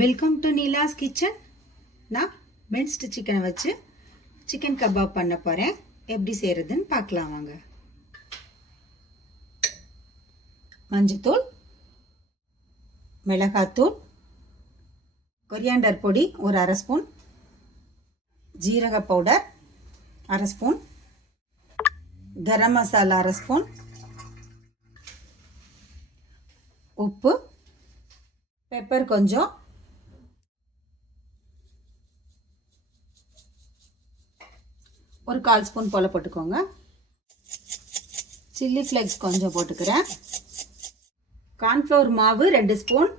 Welcome to Neela's kitchen. நான் minced சிக்கனை வச்சு சிக்கன் கபாப் பண்ண போகிறேன். எப்படி செய்கிறதுன்னு பார்க்கலாம் வாங்க. மஞ்சத்தூள், மிளகாத்தூள், கொரியாண்டர் பொடி ஒரு அரை ஸ்பூன், ஜீரக பவுடர் அரை ஸ்பூன், கரம் மசாலா அரை ஸ்பூன், உப்பு, பெப்பர் கொஞ்சம், ஒரு 1/4 ஸ்பூன் போல் போட்டுக்கோங்க. சில்லி ஃப்ளேக்ஸ் கொஞ்சம் போட்டுக்கிறேன். கார்ன்ஃப்ளவர் மாவு 2 ஸ்பூன்,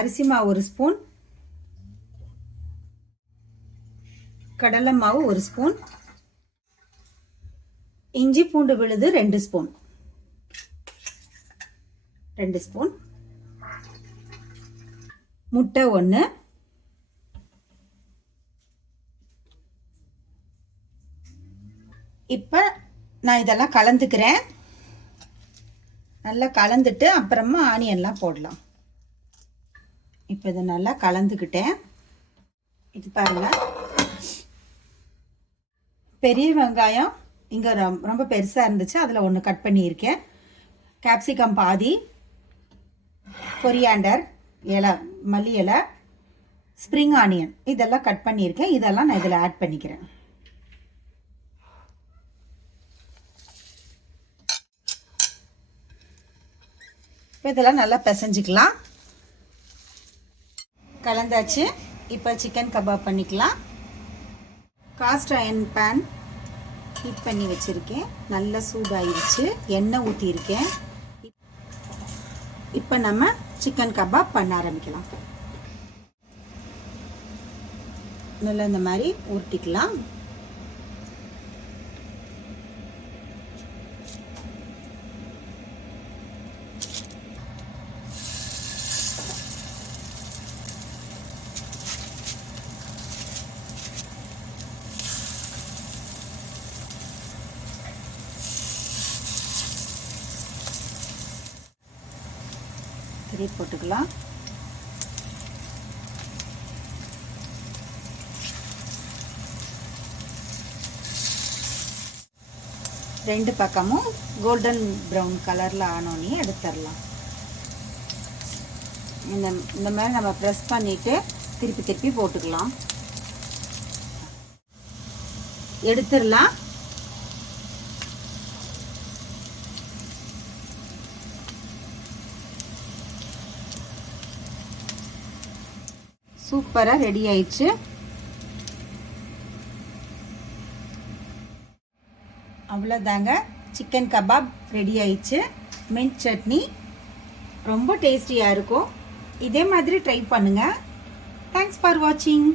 அரிசி மாவு 1 ஸ்பூன், கடலை மாவு 1 ஸ்பூன், இஞ்சி பூண்டு விழுது 2 ஸ்பூன், முட்டை 1, இப்போ நான் இதெல்லாம் கலந்துக்கிறேன். நல்லா கலந்துட்டு அப்புறமா ஆனியன்லாம் போடலாம். இப்போ இதை நல்லா கலந்துக்கிட்டேன். இது பாருங்க, பெரிய வெங்காயம் இங்கே ரொம்ப பெருசாக இருந்துச்சு, அதில் 1 கட் பண்ணியிருக்கேன். கேப்சிகம் பாதி, கொரியாண்டர் இலை, மல்லி இலை, ஸ்ப்ரிங் ஆனியன் இதெல்லாம் கட் பண்ணியிருக்கேன். இதெல்லாம் நான் இதில் ஆட் பண்ணிக்கிறேன். இப்போ இதெல்லாம் நல்லா பிசைஞ்சிக்கலாம். கலந்தாச்சு. இப்போ சிக்கன் கபாப் பண்ணிக்கலாம். காஸ்ட் அயர்ன் பேன் ஹீட் பண்ணி வச்சுருக்கேன். நல்லா சூடாகிடுச்சு. எண்ணெய் ஊற்றியிருக்கேன். இப்போ நம்ம சிக்கன் கபாப் பண்ண ஆரம்பிக்கலாம். நல்லா இந்த மாதிரி ஊற்றிக்கலாம். திருப்பி போட்டுக்கலாம். ரெண்டு பக்கமும் கோல்டன் ப்ரௌன் கலரில் ஆனோன்னே எடுத்துடலாம். இந்த மாதிரி நம்ம ப்ரெஸ் பண்ணிவிட்டு திருப்பி போட்டுக்கலாம். எடுத்துடலாம். சூப்பராக ரெடி ஆயிடுச்சு. அவ்வளோதாங்க, சிக்கன் கபாப் ரெடி ஆயிடுச்சு. மின்ட் சட்னி ரொம்ப டேஸ்டியாக இருக்கும். இதே மாதிரி ட்ரை பண்ணுங்கள். தேங்க்ஸ் ஃபார் வாட்சிங்.